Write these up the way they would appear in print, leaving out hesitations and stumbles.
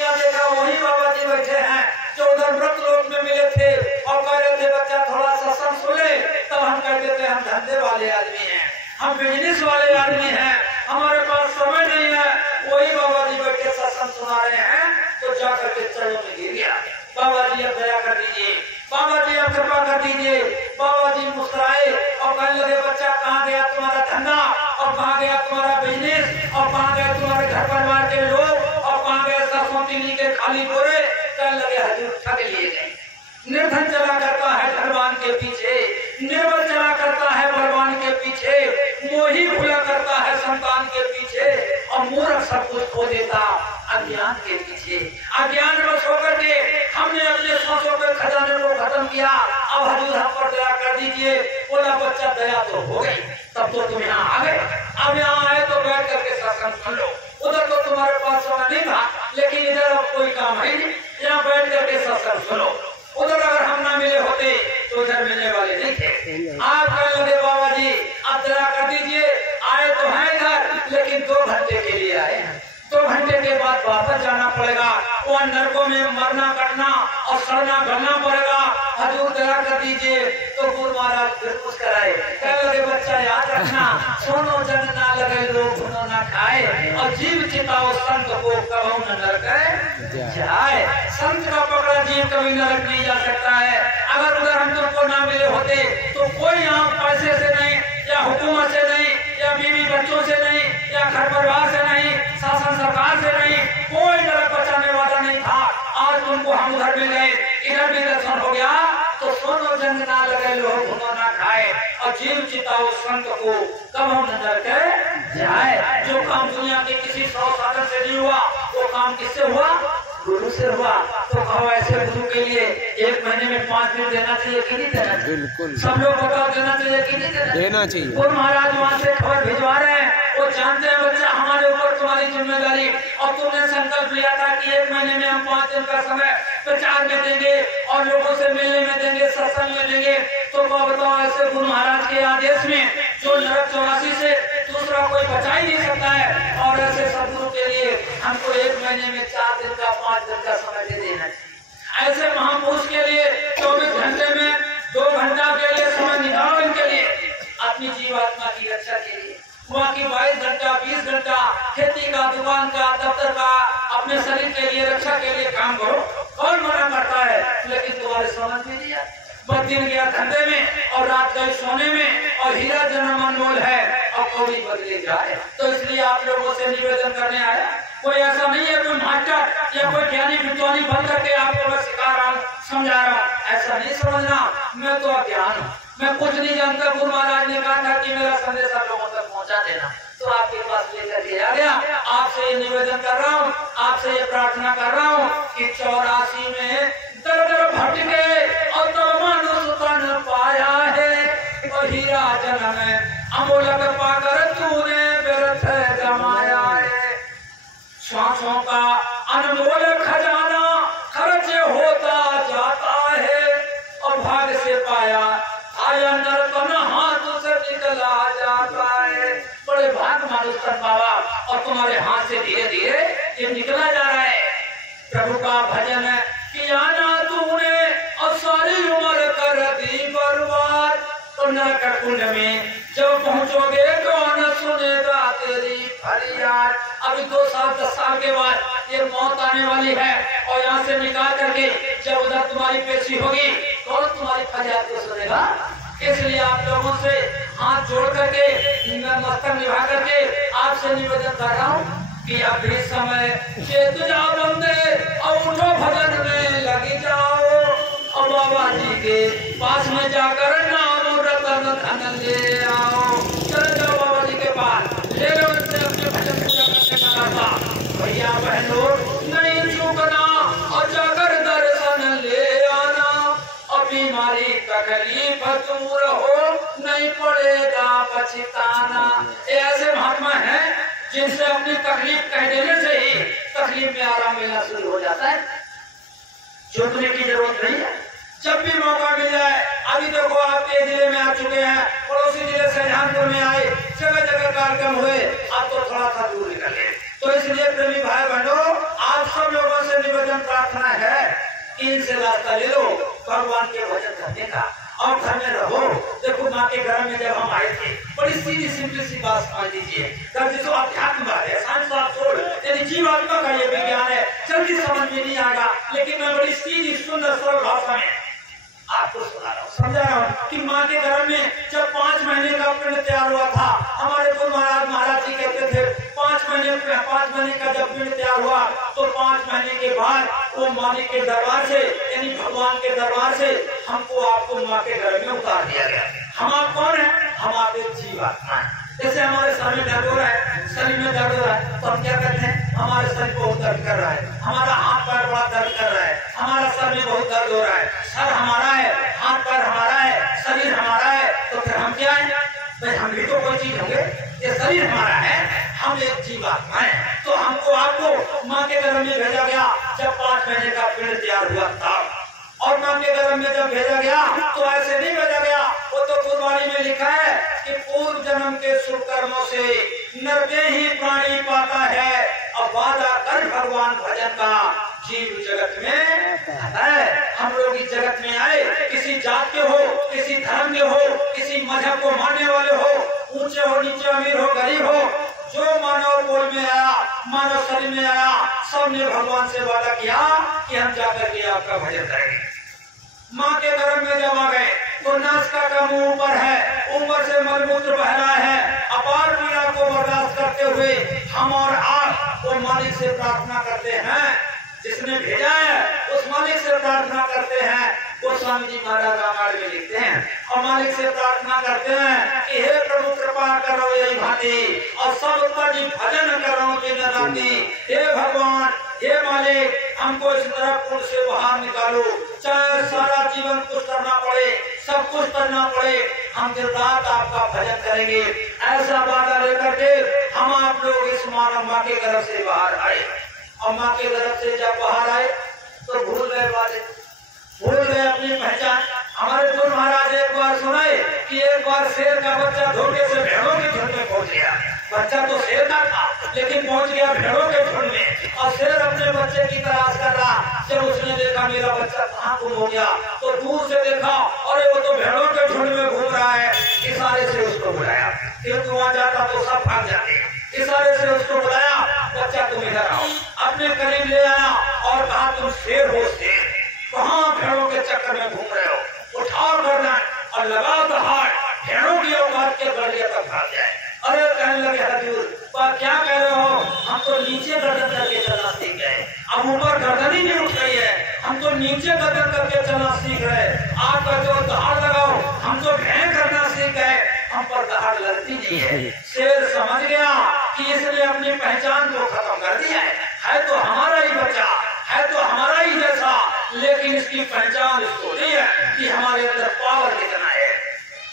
क्या देखा, वही बाबा जी बैठे हैं जो उधर मृत लोक में मिले थे और कह रहे थे बच्चा थोड़ा सत्संग सुने। तब हम कहते थे हम धंधे वाले आदमी हैं, हम बिजनेस वाले आदमी हैं, हमारे पास समय नहीं है। वही बाबा जी बैठे सत्संग सुना रहे हैं तो जाकर के चरणों में गिर गया। बाबा जी अब दया कर दीजिए, बाबा जी अब कृपा कर दीजिए। बाबा जी मुस्कुराए और कहने लगे बच्चा कहाँ गया तुम्हारा धंधा, और कहाँ गया तुम्हारा बिजनेस, और कहाँ गए तुम्हारे घर परिवार के लोग, और कहाँ गए सरसों तीली के खाली बोरे। कहने लगे हजूर ठग लिए गए। निर्धन चला करता है धनवान के पीछे, निर्बल चला करता है बलवान के पीछे, मोही खुला करता है संतान के पीछे, और मूर्ख सब कुछ खो देता अज्ञान के पीछे। अज्ञान में होकर के हमने अपने सांसों के खजाने को खत्म किया। अब हजूर हम पर दया कर दीजिए। बोला बच्चा दया तो हो गई, तब तो तुम यहाँ आ गए। अब यहाँ आए तो बैठ करके सत्संग सुन लो। उधर तो तुम्हारे पास समय नहीं था, लेकिन इधर अब कोई काम है नहीं, यहाँ बैठ करके सत्संग सुनो। उधर अगर हम ना मिले होते तो इधर मिलने वाले नहीं थे। आप कहने लगे बाबा जी अब दया कर दीजिए, आए तो हैं इधर, लेकिन 2 घंटे के लिए आए हैं। 2 घंटे के बाद वापस जाना पड़ेगा, वहाँ नरकों में मरना कटना और सड़ना गलना पड़ेगा। हजूर दया कर दीजिए। तो गुरु महाराज फिर कुछ कराए, कहने लगे बच्चा याद रखना, सोनो जन ना लगे लोग धुनो ना खाए, और जीव चिताओ संत को कबहू न नरक जाए। संत का पकड़ा जीव कभी नरक नहीं जा सकता है। अगर उधर हम तुमको ना मिले होते तो कोई यहाँ पैसे से नहीं, या हुकूमत से नहीं, या बीवी बच्चों से नहीं, या घर परिवार से नहीं, शासन सरकार से नहीं, कोई नरक बचाने वाला नहीं था। आज तुमको हम उधर मिल गए, इधर भी दर्शन हो गया। तो सोनो जंग ना लगे लोग धुनो ना खाए, और जीव चिताओ संत को कबहू न नरक जाए। जो काम दुनिया के किसी 100 साधन से नहीं हुआ, वो काम किससे हुआ? गुरु से हुआ। तो कहो ऐसे गुरु के लिए 1 महीने में 5 दिन देना चाहिए कि नहीं देना चाहिए? बिल्कुल। सब लोग बताओ देना चाहिए कि नहीं देना चाहिए? और महाराज वहाँ से खबर भिजवा रहे हैं, वो जानते हैं बच्चा हमारे ऊपर तुम्हारी जिम्मेदारी, और तुमने संकल्प लिया था कि 1 महीने में हम 5 दिन का समय प्रचार में देंगे और लोगों से मिलने में देंगे, सत्संग में देंगे। तो बताओ ऐसे गुरु महाराज के आदेश में जो नरक 84 से दूसरा कोई बचा ही नहीं सकता है, और ऐसे सदगुरु के लिए हमको 1 महीने में 4 दिन का 5 दिन का समय दे देना चाहिए। ऐसे महापुरुष के लिए 24 घंटे में 2 घंटा के लिए समय निकालो, इनके लिए अपनी जीवात्मा की रक्षा के लिए। वहाँ की 22 घंटा 20 घंटा खेती का, दुकान का, दफ्तर का, अपने शरीर के लिए रक्षा के लिए काम करो। कौन मना करता है? लेकिन तुम्हारे समझ में नहीं आया। बस दिन गया धंधे में और रात गई सोने में, और हीरा जन्म अनमोल है और कौड़ी बदले जाए। तो इसलिए आप लोगों से निवेदन करने आया। कोई ऐसा नहीं है कोई मास्टर या कोई ज्ञानी विद्वानी बन करके आपको मैं सिखा रहा हूँ, समझा रहा हूँ, ऐसा नहीं समझना। मैं तो अज्ञान हूँ, मैं कुछ नहीं जानता। गुरु महाराज ने कहा था कि मेरा संदेश आप लोगों तक पहुँचा देना, तो आपके पास लेकर के आ गया। आपसे ये निवेदन कर रहा हूँ, आपसे ये प्रार्थना कर रहा हूँ कि 84 में दर दर भटके और तो मनुष्य तन पाया है, और हीरा जन्म अमूलक पाकर तूने व्यर्थ जमाया है। सांसों का अनमोल खजाना खर्च होता जाता है, और भाग से पाया आया नरतन हाथ से निकला जाता है। बड़े भाग मानुष तन पावा, और तुम्हारे हाथ से धीरे धीरे ये निकला जा रहा है। प्रभु का भजन किया ना तूने और सारी उम्र कर दी बर्बाद, तो नरक कुंड में जब पहुंचोगे कौन सुनेगा तेरी फरियाद। अभी 2 साल 10 साल के बाद ये मौत आने वाली है, और यहाँ से निकाल करके जब उधर तुम्हारी पेशी होगी, कौन तुम्हारी फरियाद को सुनेगा? इसलिए आप लोगों से हाथ जोड़ करके, मस्तक निभा करके आपसे निवेदन कर रहा हूँ कि अभी समय चेत जाओ बंदे, और उठो भजन में लगी जाओ, और बाबा जी के पास में जाकर नाम रतन धन ले आओ। चले जाओ बाबा जी के पास, ले लो इनसे अपने भजन पूजा करने का रास्ता। भैया बहनों नहीं चूकना, और जाकर दर्शन ले आना, और बीमारी तकलीफ दूर हो नहीं पड़ेगा पछताना। ऐसे महात्मा है जिनसे अपनी तकलीफ कह देने से ही तकलीफ में आराम मिलना शुरू हो जाता है। चुपने की जरूरत नहीं है, जब भी मौका मिल जाए। अभी देखो आपके जिले में आ चुके हैं, पड़ोसी जिले शाहजहानपुर में आए, जगह जगह कार्यक्रम हुए, आप तो थोड़ा सा दूर निकले। तो इसलिए प्रेमी भाई बहनों, आप सब लोगों से प्रार्थना है कि इनसे रास्ता ले लो भगवान के भजन करने का और घर में रहो। देखो माँ के घर में जब हम आए थे बड़ी सीधी सिंपल सी बात समझ लीजिए, जिसको अध्यात्म बात है, साइंस आप छोड़, यानी जीवात्मा का ये विज्ञान है, जल्दी समझ में नहीं आएगा, लेकिन मैं बड़ी सीधी सुंदर सरल भाषा में आपको सुना रहा हूँ, समझा रहा हूँ कि माँ के घर में जब 5 महीने का पिंड तैयार हुआ था, हमारे गुरु महाराज जी कहते थे 5 महीने का जब पिंड तैयार हुआ तो 5 महीने के बाद वो मालिक के दरबार से यानी भगवान के दरबार से हमको आपको माँ के घर में उतार दिया गया। हम आप कौन है? हम आप एक जीवात्मा है। जैसे हमारे सर में दर्द हो रहा है, शरीर में दर्द हो रहा है, तो हम क्या करते हैं? हमारे शरीर बहुत दर्द कर रहा है, हमारा हाथ पैर बड़ा दर्द कर रहा है, हमारा सर में बहुत दर्द हो रहा है, सर हमारा है, हाथ पैर हमारा है, शरीर हमारा है, तो फिर हम क्या है? भाई हम भी तो कोई चीज होंगे, ये शरीर हमारा है, हम एक जीवात्मा है। तो हमको आपको माँ के गर्भ में भेजा गया जब 5 महीने का पिंड तैयार हुआ था, और माँ के गर्भ में जब भेजा गया तो ऐसे नहीं भेजा गया, वो तो गुरबाणी में लिखा है कि पूर्व जन्म के शुभ कर्मों से नरदे ही प्राणी पाता है, अब वादा कर भगवान भजन का जीव जगत में है। हम लोग इस जगत में आए, किसी जात के हो, किसी धर्म के हो, किसी मजहब को मानने वाले हो, ऊंचे हो नीचे, अमीर हो गरीब हो, जो मानव बोल में आया, मानव शरीर में आया, सबने भगवान से वादा किया कि हम जाकर के आपका भजन करेंगे। माँ के गर्भ में जब आ गए तो नासिका का मुंह ऊपर है, ऊपर से मलमूत्र बह रहा है, अपार पीड़ा को बर्दाश्त करते हुए हम और आप वो मालिक से प्रार्थना करते हैं, जिसने भेजा है उस मालिक से प्रार्थना करते हैं। वो स्वामी जी महाराज रामायण में लिखते हैं और मालिक से प्रार्थना करते हैं कि हे प्रभु कृपा करो यही भांति और सब जी भजन करो दिन राति। हे भगवान, हे मालिक, हमको इस नरक से बाहर निकालो, चाहे सारा जीवन कुछ करना पड़े, सब कुछ करना पड़े, हम दिन रात आपका भजन करेंगे। ऐसा वादा लेकर के हम आप लोग इस मानव माँ के गर्भ से बाहर आए, और माँ के गर्भ से जब बाहर आए तो भूल गए बातें, भूल गए अपनी पहचान। हमारे गुरु महाराज एक बार सुनाए कि एक बार शेर का बच्चा धोखे से भेड़ों के झुंड में पहुंच गया। बच्चा तो शेर का था लेकिन पहुंच गया भेड़ों के झुंड में, और शेर अपने बच्चे की तलाश कर रहा। जब उसने देखा मेरा बच्चा कहाँ गुम हो गया तो दूर से देखा, अरे वो तो भेड़ों के झुंड में घूम रहा है। इशारे से उसको बुलाया, क्योंकि वहां जाता तो सब भाग जाते। इशारे से उसको बुलाया, बच्चा तुम इधर आओ, अपने करीब ले आया और कहा तुम शेर हो, शेर कहाँ भेड़ों के चक्कर में घूम रहे हो, उठाओ गर्दन और लगाओ दहाड़, भेड़ों की औकात के गलिए तक भाग जाए। अरे कहने लगे हजूर क्या कह रहे हो, हम तो नीचे गर्दन करके चलना सीख गए, अब ऊपर गर्दन ही नहीं उठ रही है, हम तो नीचे गर्दन करके चलना सीख रहे, आप कहते हो दहाड़ लगाओ, हम तो भेड़ करना सीख गए, हम पर दहाड़ लगती नहीं है। शेर समझ गया कि इसने अपनी पहचान को खत्म कर दिया है तो हमारा ही बच्चा है, तो हमारा ही जैसा, लेकिन इसकी पहचान इसको नहीं है कि हमारे अंदर पावर कितना है।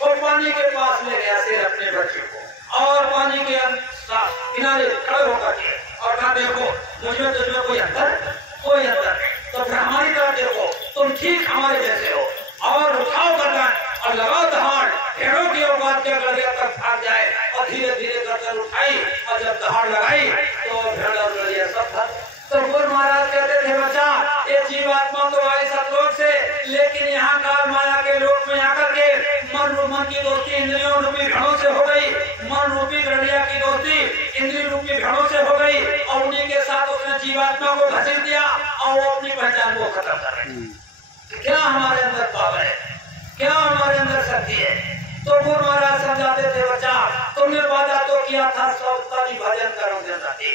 वो पानी के पास ले गया शेर अपने बच्चे को, और पानी के किनारे खड़े होकर के और कहा देखो मुझमें तुझमें कोई अंतर नहीं, तो फिर हमारी तरफ देखो, तुम ठीक हमारे जैसे हो, और उठाओ गर्दन और लगाओ दहाड़, भेड़ों की औकात के गलिया तक भाग जाए। और धीरे धीरे गर्दन उठाई और जब दहाड़ लगाई तो भेड़ और गलिया सब था। तो गुरु महाराज कहते थे बच्चा, ये जीवात्मा तो आई सतलोक से, लेकिन यहाँ काल माया के लोक में आकर के मन की दोस्ती इंद्रियों रूपी भेड़ों से हो गई, मन रूपी गड़िया की दोस्ती इंद्रिय रूपी भेड़ों से हो गई, और उन्हीं के साथ उसने जीवात्मा को घसीट दिया और वो अपनी पहचान को खत्म कर रहे। क्या हमारे अंदर पावर है, क्या हमारे अंदर शक्ति है? तो गुरु महाराज समझाते थे बच्चा, तुमने वादा तो किया था सबका भजन करो दिन राति,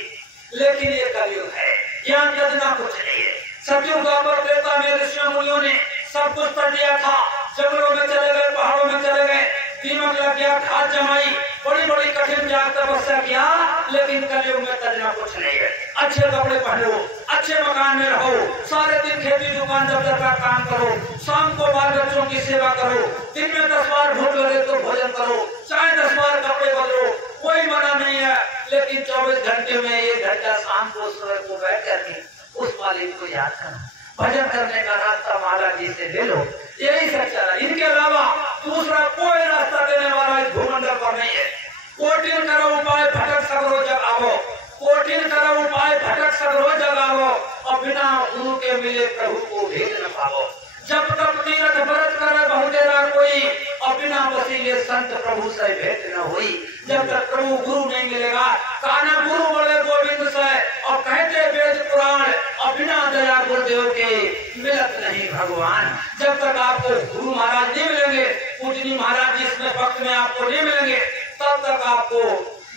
लेकिन ये कलयुग है, यहाँ जजना कुछ नहीं है। सतयुग द्वापर त्रेता में ऋषियों मुनियों ने सब कुछ कर दिया था, जंगलों में चले गए, पहाड़ों में चले गए, दीमक लग गया, खाद जमाई, बड़ी बड़ी कठिन जाग तपस्या किया, लेकिन कलयुग में तजना कुछ नहीं है। अच्छे कपड़े पहनो, अच्छे मकान में रहो, सारे दिन खेती दुकान दफ्तर का काम करो, शाम को बाल बच्चों की सेवा करो, दिन में 10 बार भूख लगे तो भोजन करो, चाहे 10 बार कपड़े बदलो, कोई मना नहीं है। लेकिन 24 घंटे में 1 घंटा शाम को सूरज को बैठ करके उस मालिक को याद करो, भजन करने का रास्ता महाराज जी से ले लो, यही सच्चा है। इनके अलावा दूसरा कोई रास्ता देने वाला इस भूमंडल पर नहीं है। कोटिन करो उपाय भटक सगरो जग आवो, कोटिन करो उपाय भटक सगरो जग आवो, और और बिना गुरु के मिले प्रभु को भेद न पाओ। जब तक तीरथ व्रत करे बहु तेरा कोई, और बिना वसीले संत प्रभु से भेंट न हुई। जब तक प्रभु गुरु नहीं मिलेगा, काना गुरु बोले गोविंद से, और कहते वेद पुराण, और बिना दया गुरुदेव के मिलत नहीं भगवान। जब तक आपको गुरु महाराज नहीं मिलेंगे, पूजनी महाराज जिसमें भक्त में आपको नहीं मिलेंगे, तब तक आपको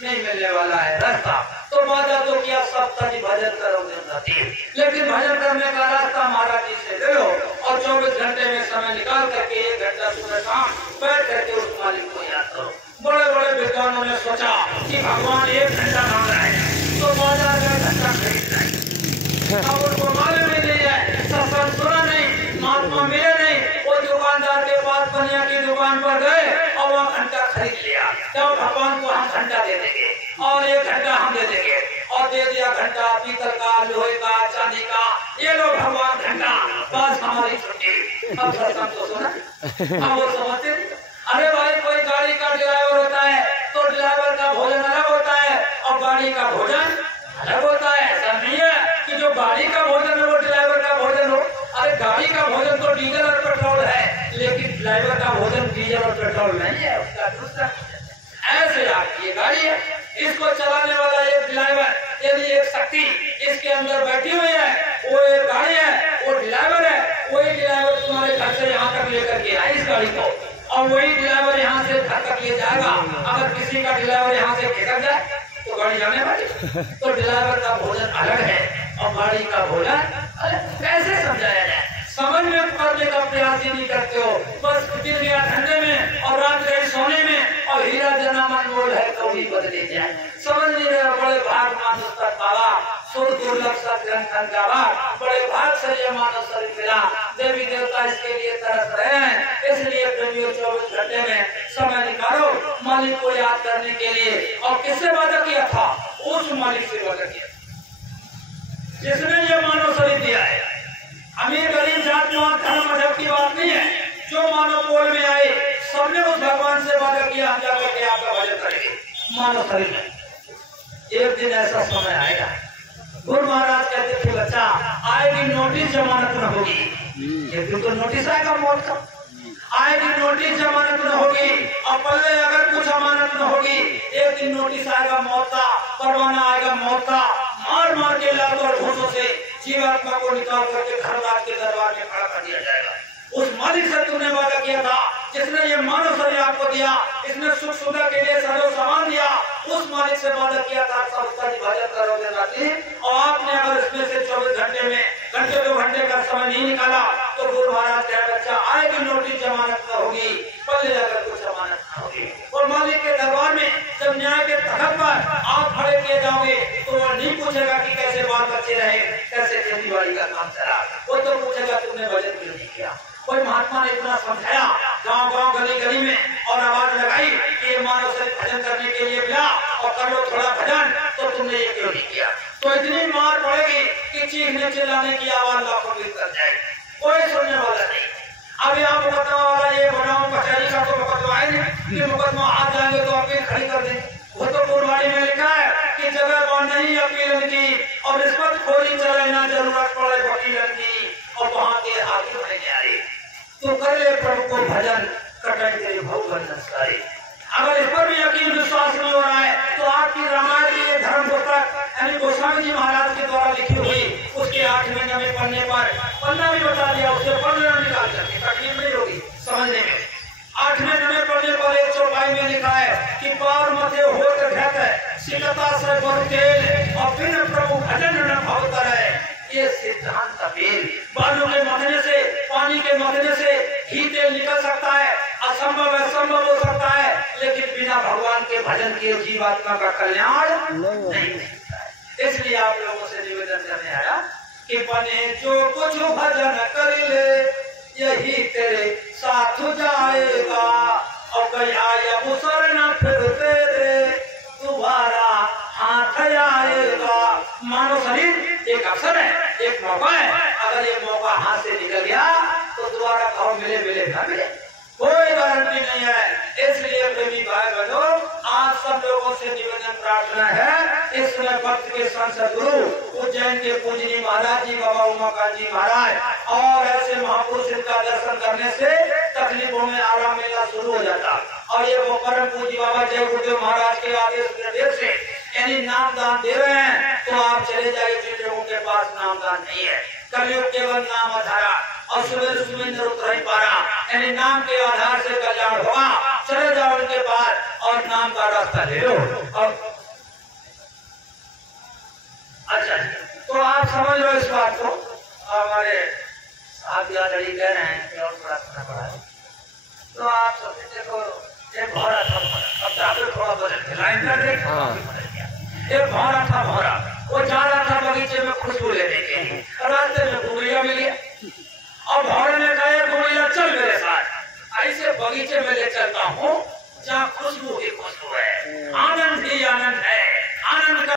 नहीं मिलने वाला है रास्ता। तो वादा तो किया सब तक भजन करोगे नती, लेकिन भजन करने का रास्ता महाराज जी से ले लो, और 24 घंटे में समय निकाल करके 1 घंटा सुबह शाम बैठ करके उस मालिक को याद करो। बड़े बड़े विद्वानों ने सोचा कि भगवान 1 घंटा मांग रहे हैं तो बाजार में घंटा खरीद रहे, अब उनको मालूम ही नहीं है, सत्संग सुना नहीं, महात्मा मिले नहीं। वो दुकानदार के पास बनिया की दुकान पर गए और वह घंटा खरीद लिया। जब भगवान को हम घंटा दे देंगे और 1 घंटा हम दे देंगे, और दे दिया घंटा पीतल का, लोहे का, चांदी का, ये लो भगवान घंटा, बस हमारी छुट्टी। अब सत्संग तो सुना, अब वो समझते नहीं। अरे भाई कोई गाड़ी का ड्राइवर होता है तो ड्राइवर का भोजन अलग होता है और गाड़ी का भोजन अलग होता है। ऐसा नहीं है कि जो गाड़ी का भोजन है वो ड्राइवर का भोजन हो। अरे गाड़ी का भोजन तो डीजल और पेट्रोल है, लेकिन ड्राइवर का भोजन डीजल और पेट्रोल नहीं है, उसका दूसरा। ऐसे आपकी ये गाड़ी है, इसको चलाने वाला एक ड्राइवर, यदि एक शक्ति इसके अंदर बैठी हुई है, वो एक गाड़ी है, वो ड्राइवर है। वही ड्राइवर तुम्हारे घर से यहाँ तक लेकर के आए इस गाड़ी को, और वही ड्राइवर यहाँ से घर तक ले जाएगा। अगर किसी का ड्राइवर यहाँ से खिसक जाए तो गाड़ी जाने वाली। तो ड्राइवर का भोजन अलग है और गाड़ी का भोजन अलग। कैसे समझाया जाए? समझ में करने का प्रयास ही नहीं करते हो, बस दिन गया ठंडे में और रात गई सोने में, और हीरा जना मन मोल है कौड़ी बदले जाए। समझ नहीं रहे, बड़े भाग मानुष तक पावा, सुर दुर्लभ सत्संग गावा, बड़े भाग से ये मानव शरीर मिला। देवी देवता इसके लिए तरस रहे हैं, इसलिए प्रेमियों 24 घंटे में समय निकालो मालिक को याद करने के लिए। और किससे वादा किया था? उस मालिक से वादा किया जिसने ये मानव शरीर दिया है। अमीर गरीब जात धर्म मजहब की बात नहीं है, जो मानव कोल में आए सबने उस भगवान से वादा किया हम जाकर के आपका भजन करेंगे। मानव शरीर में एक दिन ऐसा समय आएगा, गुरु महाराज कहते थे बच्चा आएगी नोटिस जमानत न होगी। एक दिन तो नोटिस आएगा मौत का, आएगी नोटिस जमानत न होगी, और पल्ले अगर कुछ अमानत न होगी, एक दिन नोटिस आएगा मौत का, परवाना आएगा मौत का। मार मार के लातों और घूसों से जीवात्मा को निकाल करके धर्मराज के दरबार में खड़ा कर दिया जाएगा। उस मालिक से तुमने वादा किया था, जिसने ये मानव शरीर आपको दिया, इसने सुख सुविधा के लिए सदैव सामान दिया, उस मालिक से वादा किया था सब उसका भजन करोगे रात्रि। और आपने अगर इसमें से 24 घंटे में घंटे 2 घंटे का समय नहीं निकाला तो गुरु महाराज कहे बच्चा आएगी नोटिस जमानत न होगी, पल्ले अगर कुछ जमानत न होगी। और मालिक के दरबार में जब न्याय के तखत पर आप खड़े किए जाओगे तो वो नहीं पूछेगा कि कैसे बाल बच्चे रहे, कैसे खेती बाड़ी का काम चला, वो तो पूछेगा तुमने भजन क्यों नहीं किया। कोई महात्मा ने इतना समझाया गांव गांव गली गली में, और आवाज लगाई कि ये मानव शरीर भजन करने के लिए मिला और कर लो थोड़ा भजन, तो तुमने ये क्यों नहीं किया। तो इतनी मार पड़ेगी कि चीखने चिल्लाने की आवाज लाखों में कर जाएगी, कोई सुनने वाला नहीं। अब यहाँ मुकदमा वाला ये बनाओ कचहरी का तो मुकदमा है नहीं कि मुकदमा हाथ जाएंगे तो अपील खड़ी कर देंगे। वो तो पुरवाड़ी में लिखा है कि जगह पर नहीं अपीलन की, और रिश्वत खोरी चले ना जरूरत पड़े वकीलन की, और वहाँ के हाथी बने आए तो कर ले प्रभु को भजन कटाई तेरे भगवान संस्कारी। अगर इस पर भी यकीन विश्वास नहीं हो रहा है तो आपकी रामायण की धर्म पुस्तक यानी गोस्वामी जी महाराज के द्वारा लिखी हुई उसके 8वें नवे पन्ने पर पन्ना भी बता दिया, उससे पन्ना निकाल करके तकलीफ नहीं होगी समझने में। 8वें नवे पन्ने पर 1 चौपाई में लिखा है कि पार मथे होत घट सिकता से बरुतेल, और फिर प्रभु भजन न भाव करे। ये सिद्धांत तेल बालू के मथने से, पानी के मथने से ही तेल निकल सकता है, असंभव असंभव हो सकता है, लेकिन बिना भगवान के भजन किए जीवात्मा का कल्याण नहीं होता है। इसलिए आप लोगों से निवेदन करने आया कि बने जो कुछ भजन कर ले यही तेरे साथ जाएगा, और गया अवसर न फिर तेरे दोबारा हाथ आएगा। मानव शरीर एक अवसर है, एक मौका है, अगर ये मौका हाथ से निकल गया तो दोबारा भाव मिले मिले न मिले, कोई गारंटी नहीं है। इसलिए प्रेमी भाई बहनों आप सब लोगों से निवेदन प्रार्थना है, इस समय भक्त के संत गुरु उज्जैन के पूजनीय महाराज जी बाबा उमाकांत जी महाराज और ऐसे महापुरुष का दर्शन करने से तकलीफों में आराम मिलना शुरू हो जाता। और ये वो परम पूज्य बाबा जय गुरुदेव महाराज के आदेश निर्देश से यानी नामदान दे रहे हैं, तो आप चले जाइए जिन लोगों के पास नामदान नहीं है। कलयुग केवल नाम आधारा और सुबह सुबह निरुद्र ही पारा, यानी नाम के आधार से कल्याण होगा। चले जाओ उनके पास और नाम का रास्ता ले लो। और अच्छा तो आप समझ लो इस बात को। हमारे आप या लड़ी कह रहे हैं कि और थोड़ा सुना पड़ा है, तो आप सब देखो एक भौरा था, अब जाकर थोड़ा बदल के लाइन कर देख, एक भौरा था भौरा,